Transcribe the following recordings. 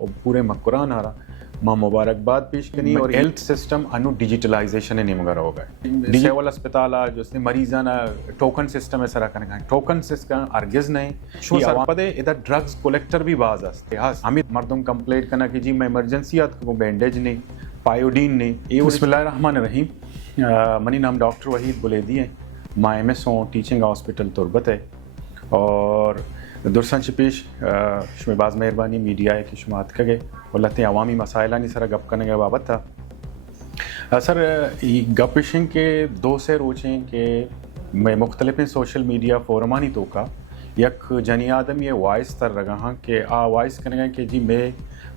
اور پورے مکران آ رہا ماں مبارکباد پیش کرنی اور ہیلتھ سسٹم انو ڈیجیٹلائزیشن ہے نیم گرا ہوگا ڈیجیٹل اسپتال جو اس نے مریضانا ٹوکن سسٹم ہے سرا کرنے ٹوکن سسٹم ارگز نہیں شو سر پدے ادھر ڈرگز کلیکٹر بھی باز ہستے ہمیں مردم کمپلیٹ کرنا کہ جی میں ایمرجنسی آت کو بینڈیج نہیں پایوڈین نہیں یہ بسم اللہ الرحمن الرحیم منی نام ڈاکٹر وحید بلیدی ہے ماں ایم ایس ہوں ٹیچنگ ہاسپٹل تربت ہے اور درسن چپیش شمی باز مہربانی میڈیا ہے کہ شما ہتھ گئے اور لتے عوامی مسائلہ نہیں سرا گپ کرنے کے بابت تھا سر گپشنگ کے دو سے روچیں کہ میں مختلف سوشل میڈیا فورمانی تو کا یک جنی آدم یہ وائس تر رگا ہاں کہ وائس کرنے گا کہ جی میں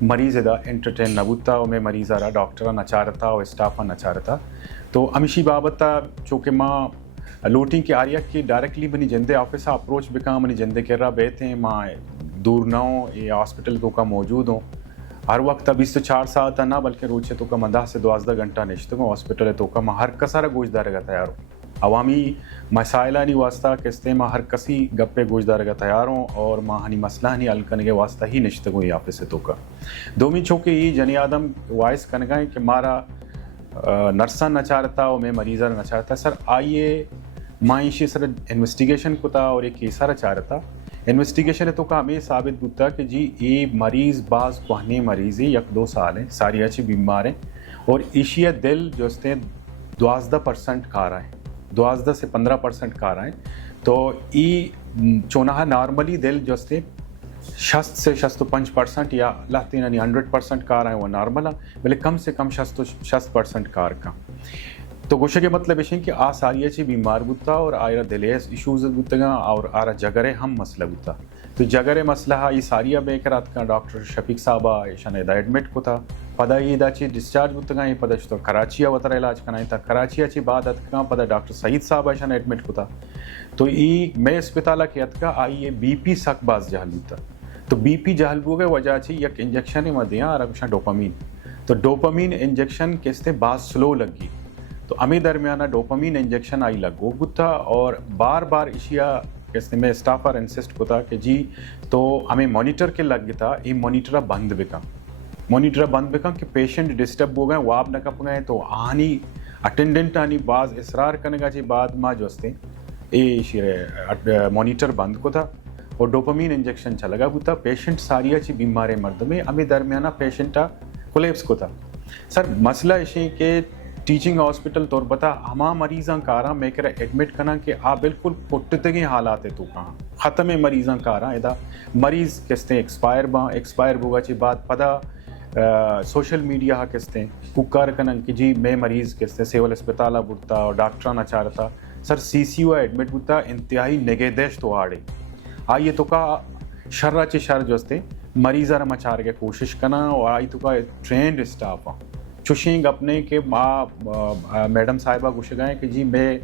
مریض ادا انٹرٹین نبوتا اور میں مریض آ رہا ڈاکٹر نچارتا اور اسٹاف نچارتا تو ہمیشی بابت تھا چونکہ ماں لوٹنگ کی آریا کی ڈائریکٹلی بنی جندے آفس اپروچ بکا منی جندے کر رہا بیٹھے ہیں ماں دور نہ ہوں یہ ہاسپٹل تو کا موجود ہوں ہر وقت 24 ساعت نہ بلکہ روچے تو کا 10 سے 12 گھنٹہ نشتے ہوں ہاسپٹل تو کا ماں ہر کسارا گوشدار کا تیار ہوں عوامی مسائلہ نہیں واسطہ کستے ماں ہر کسی گپے گوشدار کا تیار ہوں اور ماں ہنی مسئلہ نہیں حل کرنے کے واسطہ ہی نشتے ہوں یہ آفس تو کا دومی چونکہ یہ جنی آدم وائس کرنے گا کہ مارا نرسہ نہ چاہتا اور میں مریضہ نہ چاہتا سر آئیے معاشی سر انویسٹیگیشن کو تھا اور ایک کیسارا چاہ رہا تھا انویسٹیگیشن ہے تو کا ہمیں ثابت ہوتا کہ جی یہ مریض بعض کوہنے مریض ہی 1-2 سال ہیں ساری اچھی بیمار ہیں اور ایشیا دل جو اس نے 12% کھا رہا ہے 12 سے 15% کھا رہا ہے تو یہ چونہا نارملی دل جو اس نے 60 سے 65% یا اللہ تینانی 100% کار ہیں وہ نارمل ہے بلے کم سے کم 60% کار کا تو گوشے کے مطلب ہے کہ ساری چی بیمار بوتا اور آئرہ دلیس ایشوز بوتا گا اور آرہ جگرے ہم مسئلہ بوتا تو جگرے مسئلہ یہ ساریہ بے کرات کا ڈاکٹر شفیق صاحبہ ایشان ایدہ ایڈمٹ کو تھا پدا یہ دا چی ڈسچارج بوتا گا یہ پدا چھتا کراچیہ وطر علاج کنائی تھا کراچیہ چی بعد اتکا پدا ڈاکٹر سعید صاحبہ ایشان ایڈمٹ کو تھا تو یہ میں اسپتالہ کی اتکا آئیے بی پی سک باز جہل بوتا تو بی پی جہل بو گئے وجہ چی یک انجیکشن مدیاں اور اگشان ڈوپامین تو ڈوپامین انجیکشن کستے باز سلو لگی تو امی درمیانہ ڈوپامین انجیکشن آئی لگو گتا اور بار بار اشیا کستے میں اسٹافر انسسٹ کو تھا کہ جی تو ہمیں مانیٹر کے لگ گیا تھا یہ مانیٹرہ بند بکا کہ پیشنٹ ڈسٹرب ہو گئے واب نہ کپ گئے تو آنی اٹینڈنٹ آنی بعض اصرار کرنے کا جی بعد ماں جو استے یہ مانیٹر بند کو تھا اور ڈوپامین انجیکشن چلا گا ہوتا پیشنٹ ساری اچھی بیمارے مرد میں ہمیں درمیانہ پیشنٹا کولیپس کو تھا سر مسئلہ ایشی کہ ٹیچنگ ہاسپٹل طور بتا ہما مریضاں کاراں میں کرا ایڈمٹ کرنا کہ بالکل پٹتگی حالات ہے تو کہاں ختم مریضاں کاراں ادا مریض کستے ایکسپائر ہوگا چی بعد پدا سوشل میڈیا کستے ککار کنن کہ جی میں مریض کستے سیول اسپتالہ بڑتا اور ڈاکٹرہ نہ چاہ رہا سر سی سی او ایڈمٹ بڑتا انتہائی نگہداشت تو آڑے آئیے تو کا شرع چی شر جو استے مریضہ رہ مچار کے کوشش کرنا اور آئی تو کا ٹرینڈ اسٹاف ہاں چوشنگ اپنے کہ ماں میڈم صاحبہ گوشے گئے کہ جی میں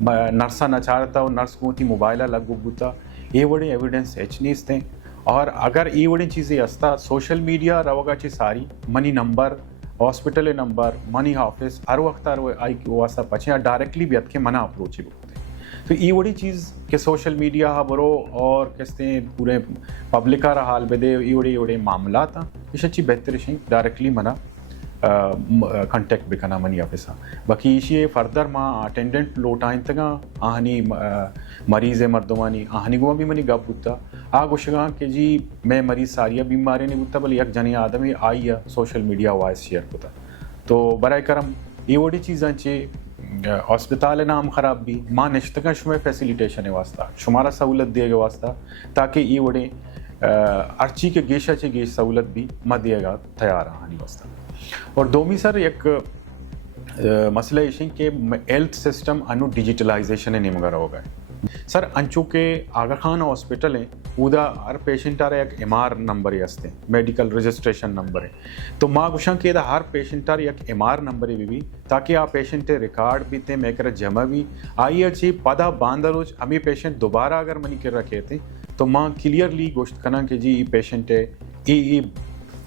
نرسہ نہ چاہتا اور نرس کو تھی موبائلہ لگو بوتا یہ وڑی ایویڈنس ایچ نہیں استے اور اگر یہ وڑی چیزیں استا سوشل میڈیا روگا چی ساری منی نمبر ہاسپٹل نمبر منی آفس ہر وقت آئی واسطہ پچھے ڈائریکٹلی بھی اتکے منع اپروچی بکتے تو یہ وڑی چیز کہ سوشل میڈیا ہاں برو اور کہتے ہیں پورے پبلکہ رہا حال بدے یہ وڑی معاملات ہیں اس اچھی بہتر شیں ڈائریکٹلی منع کنٹیکٹ بکنا منی آفس ہاں باقی اسی فردر ماں اٹینڈنٹ لوٹائیں تگا آہنی مریض مردمانی آہنی گوہ بھی منی گپ بوتا گوشگاں کہ جی میں مریض ساریہ بیماری نہیں بوتا بلی یک جنی آدمی آئی ہے سوشل میڈیا وائس شیئر ہوتا تو برائے کرم یہ وڑی چیزاں چی ہاسپتال نام خراب بھی ماں نشتگاں شمع فیسیلیٹیشن واسطہ شمارا سہولت دے گا واسطہ تاکہ یہ وڑے ارچی کے گیشہ چی گیش سہولت بھی ماں دے گا تیار آہنی واسطہ اور دومی سر ایک مسئلہ ایشن کہ ہیلتھ سسٹم انو ڈیجیٹلائزیشن نیم گرا ہوگا ہے سر انچو کے آغا خان ہاسپٹل ہیں اودا ہر پیشنٹ آ رہا ایک ایم آر نمبر ہی ہستے میڈیکل رجسٹریشن نمبر ہے تو ماں گوشاں کے ہر پیشنٹ آ رہا ایک ایم آر نمبر ہی بھی تاکہ آپ پیشنٹ ریکارڈ بھی تے میں کر جمع بھی آئی اچھی پدا باندھا روچ ہمیں پیشنٹ دوبارہ اگر منی کر رکھے تھے تو ماں کلیئرلی گوشت کرنا کہ جی یہ پیشنٹ ہے یہ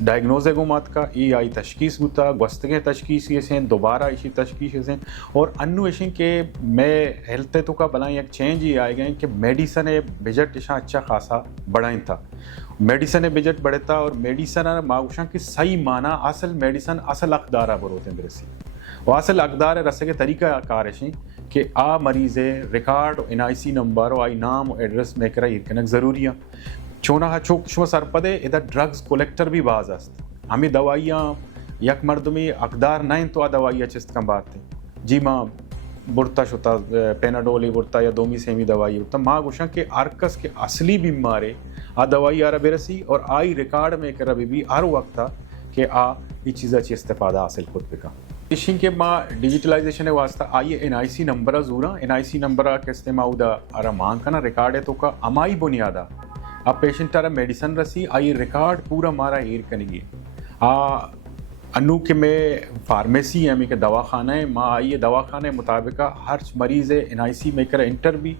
डायग्नोज गुमात का ई आई तशखीस बुता गस्तगे तशखीस ये से दोबारा इसी तशखीस से और अन्नु इशी के मैं हेल्थ तो का बला एक चेंज ही आए गए कि मेडिसन बजट इशा अच्छा खासा बढ़ाइन था मेडिसन बजट बढ़ता और मेडिसन माउशा की सही माना असल मेडिसन असल अकदारा बरोते बरसी और असल अकदार रसे के तरीका कार इशी कि आ मरीज़े रिकॉर्ड NIC नंबर और आई नाम एड्रेस में करा इरकनक ज़रूरी है चोना हा चोक शो सरपदे इधर ड्रग्स कलेक्टर भी बाज است हमें दवाइयाँ यक मर्दमी अकदार नहीं तो आ दवाइयाँ चिस्त कम बात है जी माँ बुरता शुता पेनाडोली बुरता या दोमी सेमी दवाई होता माँ गुशा के आर्कस के असली बीमारे आ दवाई आ बेरसी और आई रिकॉर्ड में कर भी हर वक्त था कि आ ये चीज़ अच्छी इस्तेफादा हासिल खुद पे का इशिंग के माँ डिजिटलाइजेशन वास्ता आइए NIC नंबर ज़ूरा NIC नंबर के इस्तेमाल आरा मांग का ना रिकॉर्ड है तो का अमाई बुनियादा अब पेशेंट तारा मेडिसन रसी आई रिकॉर्ड पूरा मारा हीर करेंगे अनु के में फार्मेसी है मैं के दवाखाना है माँ आइए दवाखाने मुताबिक हर मरीज़ NIC में कर इंटर भी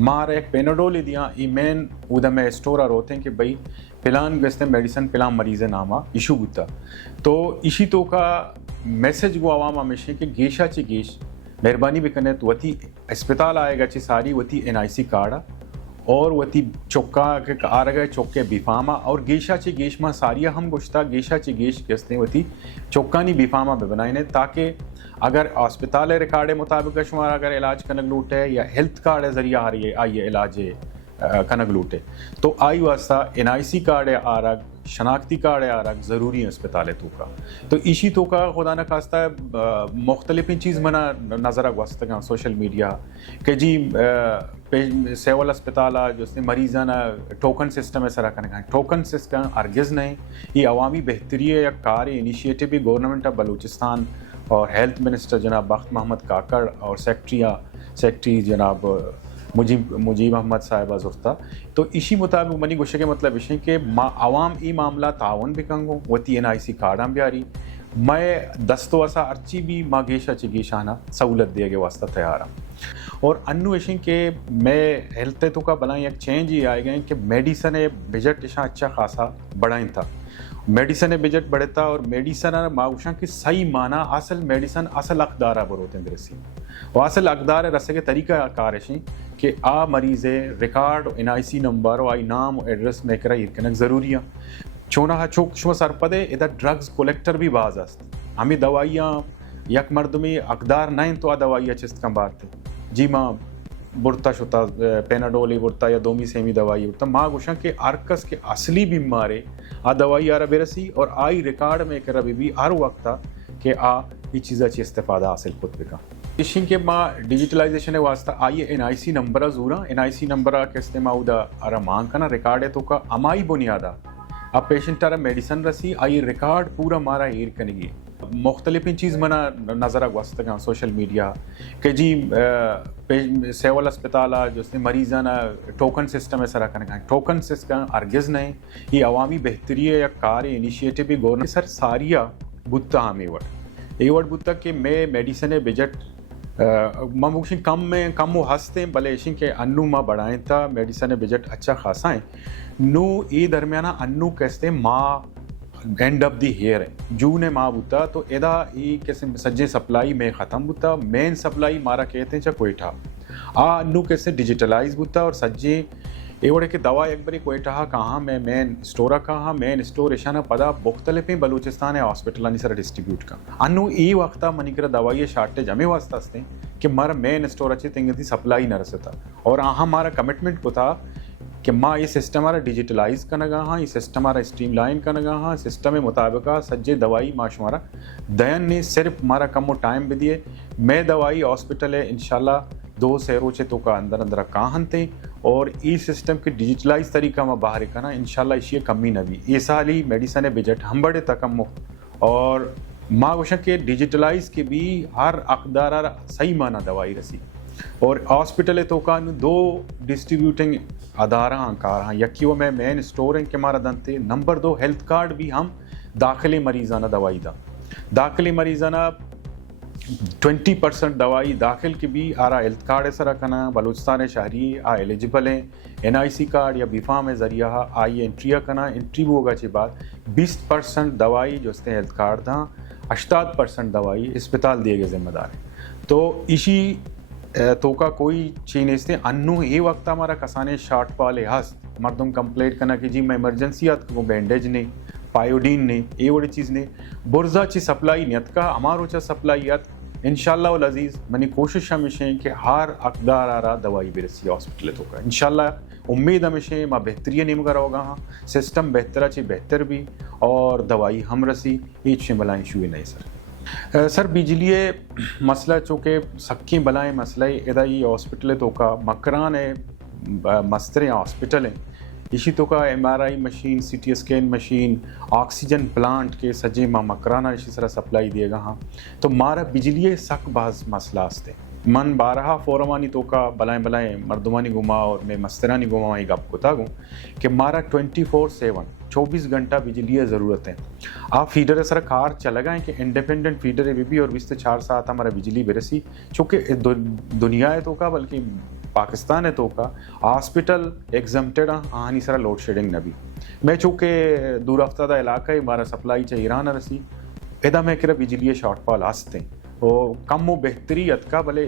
मारा एक पेनाडोल दिया ईमेन उधर में स्टोर रोते हैं कि भाई पिलान गस्ते मेडिसन पिलान मरीज़ नामा इशू गुता तो इसी तो का मैसेज गो आवाम हमेशा कि गेशा ची गेश मेहरबानी भी करने तो वती अस्पताल आएगा ची सारी वती NIC कार्ड और वती चौका के आ रहा चौके बिफामा और गेशा ची गेश माँ सारिया हम गुश्ता गेशा ची गेश कहते वती चौका नहीं बिफामा पे बनाए ने ताकि अगर अस्पताल रिकॉर्ड मुताबिक शुमार अगर इलाज कनक लूट है या हेल्थ कार्ड जरिया आ रही है आइए इलाज कनक लूटे तो आई वास्ता NIC कार्ड आ रहा शनाख्ती कार्ड आ रहा ज़रूरी है अस्पताल तो का तो इसी तो का खुदा न खास्ता मुख्तलिफ चीज़ मना नज़र वास्ता सोशल मीडिया के जी सेवल अस्पताल जो मरीज़ाना टोकन सिस्टम है सरा करने टोकन सिस्टम अर्गिज़ नहीं ये अवामी बेहतरी या कार इनिशिएटिव भी गवर्नमेंट ऑफ बलूचिस्तान और हेल्थ मिनिस्टर जनाब बख्त मोहम्मद काकड़ और सेक्रेटरी जनाब मुजीब अहमद साहिबा जुफ्ता तो इसी मुताबिक मनी गुस्से के मतलब इसी के आवाम ई मामला तावन भी कंगो वती NIC कार्डाम भी आ रही मैं दस्तो असा अर्ची भी माँ गेशा चिगीशाना सहूलत दिए के वास्ता तैयार हूँ और अन्नु इशी के मैं हेल्थ तो का बला एक चेंज ही आए गए कि मेडिसन बजट इशा अच्छा खासा बढ़ाइन था मेडिसन बजट बढ़ता और मेडिसन माउशा की सही माना असल मेडिसन असल अकदारा बरोते बरसी और असल अकदार रसे के तरीका कार इशी कि आ मरीज़े रिकॉर्ड NIC नंबर और आई नाम एड्रेस में करा इरकनक ज़रूरी है चोना हा चोक शो सरपदे इधर ड्रग्स कलेक्टर भी बाज است हमें दवाइयाँ यक मर्दमी अकदार नहीं तो आ दवाइयाँ चिस्त कम बात है जी माँ बुरता शुता पेनाडोली बुरता या दोमी सेमी दवाई होता माँ गुशा के आर्कस के असली बीमारे आ दवाई आ बेरसी और आई रिकॉर्ड में कर भी हर वक्त था कि आ ये चीज़ अच्छी इस्तेफादा हासिल खुद पे का इशिंग के माँ डिजिटलाइजेशन वास्ता आइए NIC नंबर ज़ूरा NIC नंबर के इस्तेमाल आरा मांग का ना रिकॉर्ड है तो का अमाई बुनियादा अब पेशेंट तारा मेडिसन रसी आई रिकॉर्ड पूरा मारा हीर करेंगे मुख्तलिफ चीज़ मना नज़र वास्ता सोशल मीडिया के जी सेवल अस्पताल जो मरीज़ाना टोकन सिस्टम है सरा करने टोकन सिस्टम अर्गिज़ नहीं ये अवामी बेहतरी या कार इनिशिएटिव भी गवर्नमेंट सर सारिया बुत्ता हमें वट बुत्ता कि मैं मेडिसन बजट ममुशी कम वो हंसते भले इसी के अन्नू माँ बढ़ाएं था मेडिसन बजट अच्छा खासा है नू ये दरमियाना अन्नू कैसे माँ एंड ऑफ दी हेयर है जू ने माँ बुता तो एदा ये कैसे सज्जे सप्लाई में ख़त्म बुता मेन सप्लाई मारा कहते हैं चा कोयटा अन्नू कैसे डिजिटलाइज बुता और सज्जे एवड़े के दवा एक बारी कोयटा कहाँ में मेन स्टोरा कहाँ मेन स्टोर इशाना पदा मुख्तलिफ बलूचिस्तान है हॉस्पिटल सर डिस्ट्रीब्यूट का अनु ई वक्ता मनी कर दवाई शार्टेज हमें वास्ता हंसते कि मारा मेन स्टोर अच्छी तिंग थी सप्लाई न रसता और हमारा कमिटमेंट को था कि माँ ये सिस्टम हमारा डिजिटलाइज करना हाँ ये सिस्टम हमारा स्ट्रीम लाइन करना हाँ सिस्टम मुताबिक सज्जे दवाई माश हमारा दयन ने सिर्फ हमारा कम टाइम भी दिए मैं दवाई हॉस्पिटल है इंशाल्लाह 2 शहरों से तो का अंदर अंदर कहाँ हनते और ई सिस्टम के डिजिटलाइज तरीका में बाहर करना इंशाल्लाह इसी कमी न भी ये साल ही मेडिसन बजट हम बड़े तकम और माँ वशा के डिजिटलाइज के भी हर अकदार सही माना दवाई रसी और हॉस्पिटल तो का 2 डिस्ट्रीब्यूटिंग अदारा कार हाँ यकी वो मैं मेन स्टोर के मारा दंते नंबर 2 हेल्थ कार्ड भी हम दाखिले मरीज़ाना दवाई दा दाखिले मरीज़ाना 20% दवाई दाखिल की भी आरा हेल्थ कार्ड सरा कना बलूचिस्तान शहरी आ एलिजिबल हैं NIC कार्ड या बीफा में ज़रिया आई एंट्रिया कना एंट्री भी होगा ची बाद 20% दवाई जो इसते हेल्थ कार्ड था 80% दवाई अस्पताल दिए गए जिम्मेदार हैं तो इसी तो का कोई चीज़ इसते अन्नू ये वक्त हमारा कसाने शार्ट पाले हस्त मर्दम कंप्लेंट करना कि जी मैं इमरजेंसी आत को बैंडेज नहीं पायोडीन ने ये बड़ी चीज़ ने बुर्जा ची सप्लाई नियत का हमारो चा सप्लाईयात इंशाल्लाह वल अजीज़ मनी कोशिश हमेशा कि हर अकदार आ रहा दवाई बेरसी हॉस्पिटल तो का इंशाल्लाह उम्मीद हमेशा माँ बेहतरी नहीं मगर होगा हाँ सिस्टम बेहतर ची बेहतर भी और दवाई हम रसी ईच बलाएँ शुए नहीं सर बिजली मसला चूँकि सक्की बलाएँ मसला इदा ये हॉस्पिटल तो का मकरान है मस्तरे हॉस्पिटल है इसी तो का MRI machine CT scan machine oxygen plant के सजे माँ मकराना इसी तरह सप्लाई दिएगा हाँ तो मारा बिजली सक बाज मसला आस्ते मन 12 फोरमानी तो का बलाएं मर्दमानी गुमा और मैं मस्तरानी गुमा एक आपको तागूँ कि मारा 24/7 घंटा बिजली ज़रूरत है आप फीडर सर कार चला गए कि इंडिपेंडेंट फीडर है भी और 24 सात हमारा बिजली बेरसी चूँकि दुनिया है तो का बल्कि पाकिस्तान है तो का हॉस्पिटल एग्जम्प्टेड आनी सारा लोड शेडिंग नबी मैं चूँकि दूर अफ्तादा इलाका हमारा सप्लाई चाहिए ईरान रसी एदा मैं किरा बिजली शॉर्ट फॉल आस्ते और कम वो बेहतरी का भले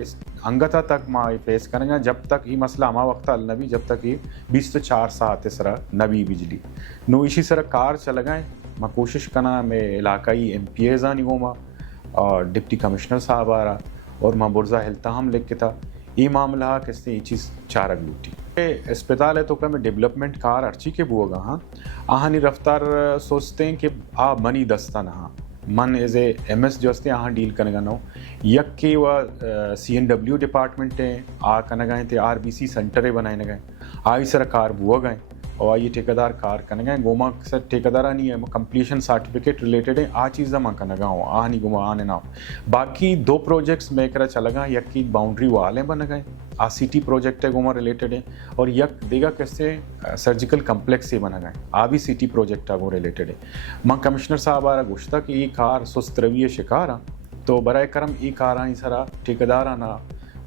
अंगता तक माँ फेस करेंगे जब तक ये मसला हमा वक्त अल नबी जब तक ये 24 सात सरा नबी बिजली नो इसी सरा कार चल गए मैं कोशिश करना मैं इलाकाई MPAs आनी गो माँ और डिप्टी कमिश्नर साहब आ रहा और माँ बुर्जा हिलताहम लिख के था ये मामला किसने ये चीज़ चारक लूटी अस्पताल है तो क्या मैं डेवलपमेंट कार अर्ची के बुआगा हाँ आहानी रफ्तार सोचते हैं कि आ मनी दस्ता ना मन एज ए MS जो हस्ते यहाँ डील करने नो यक के वह CNW डिपार्टमेंट है आ करने गए थे RBC सेंटर बनाए गए आई सर कार बुआ गए और ये ठेकेदार कार करने गए गोमा सर ठेकेदारा नहीं है कंप्लीशन सर्टिफिकेट रिलेटेड है आ चीज़ माँ करने गाँव आ नहीं गुमा आने ना बाकी 2 प्रोजेक्ट्स में करा चला गया यक की बाउंड्री वाले बन गए CT प्रोजेक्ट है गोमा रिलेटेड है और यक देगा कैसे सर्जिकल कम्प्लेक्स से बना गए आ भी CT प्रोजेक्ट है वो रिलेटेड है माँ कमिश्नर साहब आ रहा गुश्ता कि ये कार सुस्त रवि शिकार तो बराए करम ये कार आई सरा ठेकेदार आना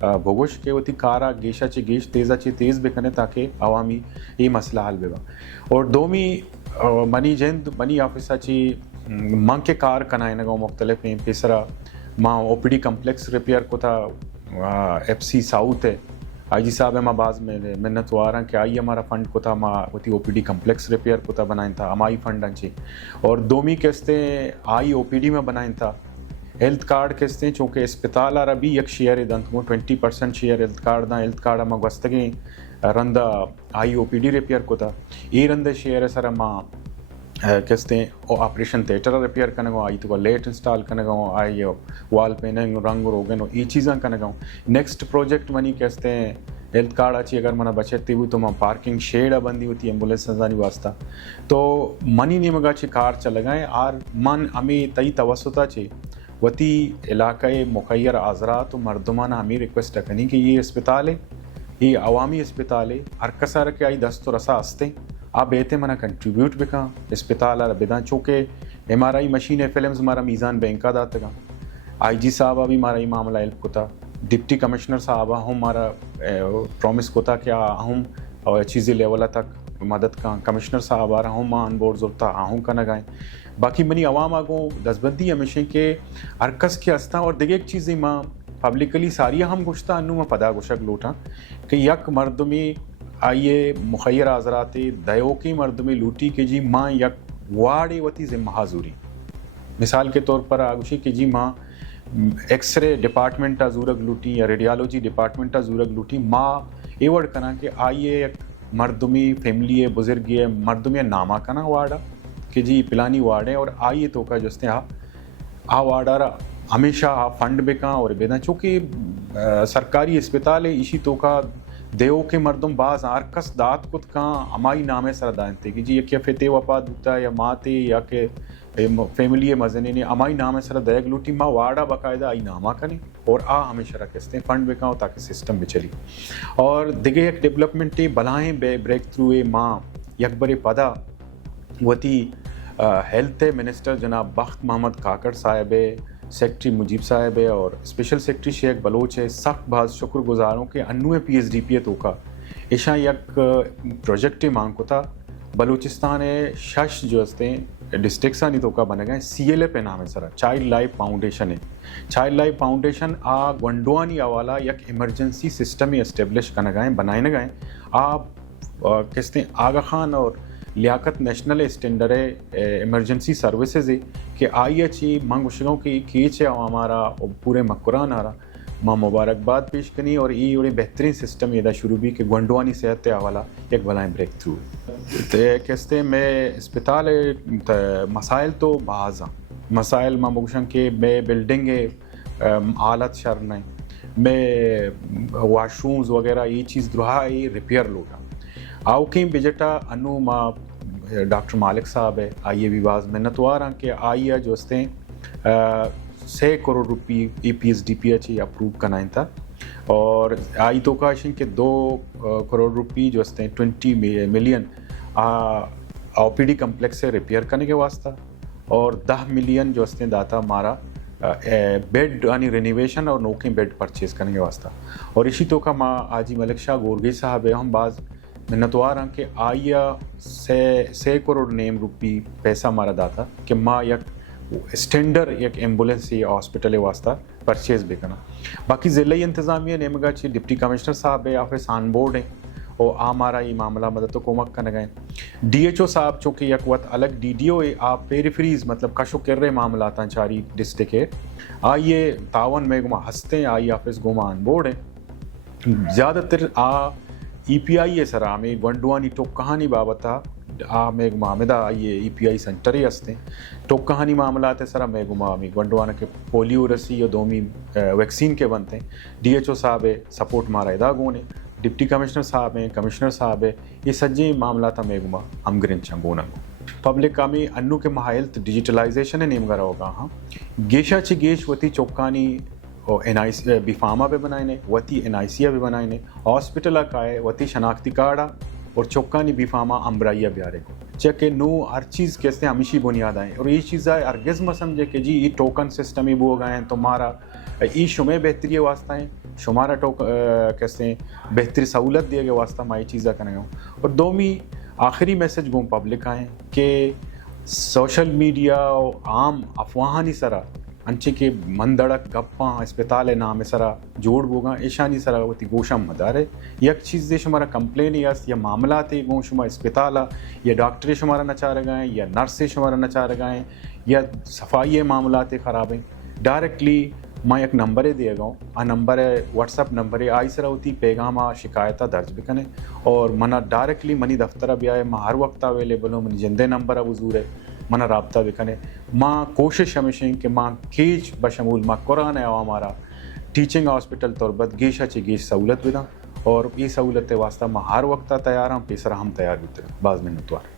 भोगोश के वती कारा गेशाची गेश तेज़ाची तेज़ बेकने ताकि अवामी ये मसला हल बेवा और दोमी मनी जैन मनी ऑफिसाची मांग के कार कनाए नगा मुख्तलिफ हैं पेसरा माँ OPD कम्प्लेक्स रिपेयर को था FC साउथ है IG साहब है माँ बाज में मिन्नत वारा कि आई हमारा फंड को था माँ वती OPD कम्प्लेक्स रिपेयर को था बनाए था हमारी फंड अच्छी और दोमी कैसे आई OPD में बनाए था हेल्थ कार्ड कैसे चूँकि अस्पताल आ रहा भी एक शेयर दंत 20% शेयर हेल्थ कार्ड ना हेल्थ कार्ड माँ गस्तगे रंदा आई OPD रिपेयर को था ये रंदा शेयर है सर माँ कैसे ऑपरेशन थिएटर रिपेयर करने को आई तो लेट इंस्टॉल करने को आई वाल पेनिंग रंग रोगन ये चीज़ें करने को नेक्स्ट प्रोजेक्ट मनी कैसे हेल्थ कार्ड अच्छी अगर मना बचती हुई तो माँ पार्किंग शेड बंदी होती एम्बुलेंस जानी वास्ता तो मनी नहीं मगा ची कार चल गए और मन हमें तई तवसुता चे वती इलाक़े मुखैर आज़रा तो मर्दमाना हमें रिक्वेस्ट रखनी कि ये अस्पताल है ये अवामी अस्पताल है हर कसार के आई दस्त रसा हस्ते आप बेहते मना कंट्रीब्यूट बिका अस्पताल बिदा चूँकि MRI मशीन है फिल्म हमारा मीज़ान बैंक का दात का IG साहब भी हमारा ये मामला हेल्प को था डिप्टी कमिश्नर साहब हम हमारा प्रॉमिस को था क्या हम चीज़ें लेवल तक मदद का कमिश्नर साहब आ रहा हूँ माँ अन बोर्ड जोता आहूँ का नगाएँ बाकी मनी अवाम आगो दसबंदी हमेशा के अरकस के हस्ता और दिगे एक चीज़ें माँ पब्लिकली सारी हम गुश्ता अनु में पदा गुशक लूटा कि यक मर्द में आइए मुखैर आज़राते दयो की मर्द में लूटी के जी माँ यक वाड़े वती जिम्मा हाजुरी मिसाल के तौर पर आगुशी की जी माँ एक्सरे डिपार्टमेंट ज़ूरग लूटी या रेडियोलॉजी डिपार्टमेंट ज़ूरग लूटी माँ एवर्ड कना कि आइए एक मर्दमी फैमिली है बुजुर्ग है मर्दमी नामा कना वार्डा कि जी पिलानी वार्ड है और आइए तो का जस्ते आ वार्डा हमेशा फंड बेका और बेदा चूँकि सरकारी अस्पताल है इसी तो का देव के मर्दम बाज आरकस दात कुत का हमारी नामे सरदानते कि जी ये क्या फेते वफात होता है या माते या के फैमिली मजने ने हमारी नामे सर दयग लूटी माँ वार्डा बाकायदा आई नामा करें और आ हमेशा रखते फंड बेकाओ ताकि सिस्टम भी चली और दिगे एक डेवलपमेंट बलाएँ ब्रेक थ्रू माँ यकबर पदा वती हेल्थ मिनिस्टर जनाब बख्त मोहम्मद काकड़ साहब سیکٹری مجیب صاحب ہے اور اسپیشل سیکٹری شیخ بلوچ ہے سخت باز شکر گزاروں کہ انو پی ایس ڈی پی تو کا ایشا یک پروجیکٹ مانگ کو تھا بلوچستان شش جو ہستے ڈسٹرکٹ سانی تو کا بنے گئے سی ایل اے پہ نام ہے سر چائلڈ لائف فاؤنڈیشن ہے چائلڈ لائف فاؤنڈیشن آ گنڈوانی حوالہ یک ایمرجنسی سسٹم ہی اسٹیبلش کرنے گئے بنائے گئے آپ کہتے ہیں آغا خان اور لیاقت نیشنل اسٹینڈر ایمرجنسی سروسز ہے کہ آئی اچھی مانگ وشگوں کی کیچ ہے ہمارا پورے مکران آ رہا ماں مبارکباد پیش کنی اور یہ بڑی بہترین سسٹم یہ شروع بھی کہ گنڈوانی صحت کے حوالہ ایک بلائیں بریک تھرو کہتے میں اسپتال مسائل تو بعض مسائل ماں بگشن کے میں بلڈنگ حالت شر نہیں میں واش رومز وغیرہ یہ چیز درہا یہ ریپیئر لوٹا آؤ کہیں بجٹا انو ماں ڈاکٹر مالک صاحب ہے آئیے بھی بعض محنتوار ہیں کہ آئیے جو ہستے 6 crore rupee E P S D P H approve کنائیں تھا اور آئی تو کاشن کہ 2 کروڑ روپی جو ہستے 20 ملین او پی ڈی کمپلیکس سے ریپیئر کرنے کے واسطہ اور 10 ملین جو ہستے داتا ہمارا بیڈ یعنی رینیویشن اور نوکیں بیڈ پرچیز کرنے کے واسطہ اور اسی تو کا ماں آجی ملک شاہ گورگی صاحب ہے ہم بعض محنتوار ہیں کہ آئیا 6 کروڑ نیم روپی پیسہ ہمارا داتا کہ ماں یک اسٹینڈر یک ایمبولینس یا ہاسپٹل واسطہ پرچیز بھی کرنا باقی ضلعی انتظامیہ نیمگا چی ڈپٹی کمشنر صاحب ہے آفس آن بورڈ ہیں اور ہمارا یہ معاملہ مدد تو کومک کرنے گئے ڈی ایچ او صاحب چونکہ یک وقت الگ ڈی ڈی او ہے آپ پیریفریز مطلب کشو کر رہے معاملات ہیں چاری ڈسٹرک ہے آئیے تعاون میں گما ہستے ہیں آئی آفس گما آن بورڈ ہیں زیادہ تر ای پی آئی ہے سر ہمیں گنڈوانی ٹوک کہانی بابت تھا میں معامدہ آئیے ای پی آئی سینٹر ہی ہستے ٹوک کہانی معاملات ہے سر میں گما ہمیں گنڈوانا کے پولیو رسی یا دومی ویکسین کے بنتے ہیں ڈی ایچ او صاحب ہے سپورٹ مارا ادا گونے ڈپٹی کمشنر صاحب ہیں کمشنر صاحب ہے یہ سجے معاملات میں گما ہم گرن چنگونا پبلک کامی انو کے ہیلتھ ڈیجیٹلائزیشن ہے نیم گرا ہوگا ہاں گیشا چی گیش وتی چوکانی این آئی سی بیفاما بھی بنائے وتی این آئی سی بھی بنائے ہاسپٹل کا ہے وتی شناختی کارڈ اور چوکانی بیفاما امبرائیہ بیارے کو چکے نو ہر چیز کیسے ہمیشہ بنیاد آئیں اور یہ چیز ہے ارگز میں سمجھے کہ جی یہ ٹوکن سسٹم ہی بو گئے ہیں تو ہمارا یہ شمع بہتری واسطہ ہیں شمارا کیسے ہیں بہتری سہولت دیے گئے واسطہ میں یہ چیزیں کریں گا اور دومی آخری میسج گوں پبلک آئیں کہ سوشل میڈیا عام افواہانی سرا انچے کے مندڑک گپاں اسپتال نام سرا جوڑ بوگاں ایشانی سرا ہوتی گوشم مدارے یک چیز دے شمارا کمپلین یا معاملات گوں شما اسپتالا یا ڈاکٹر شمارا نچا رگائیں یا نرس شمارا نچا رگائیں یا صفائی معاملات خراب ہیں ڈائریکٹلی میں ایک نمبر دے گا آ نمبر واٹس اپ نمبر آئی سرا ہوتی پیغام شکایتہ درج بکنے اور منا ڈائریکٹلی منی دفتر بھی آئے میں ہر وقت اویلیبل ہوں منی جندے نمبر حضور ہے منا رابطہ بکنے ماں کوشش ہمیشہ کہ ماں کیچ بشمول ماں قرآن ہے ہمارا ٹیچنگ ہاسپٹل تربت گیشا چی گیش سہولت بھی دا اور یہ سہولت واسطہ ماں ہر وقت تیار ہوں پیسرا ہم تیار بھی بعض محنتوار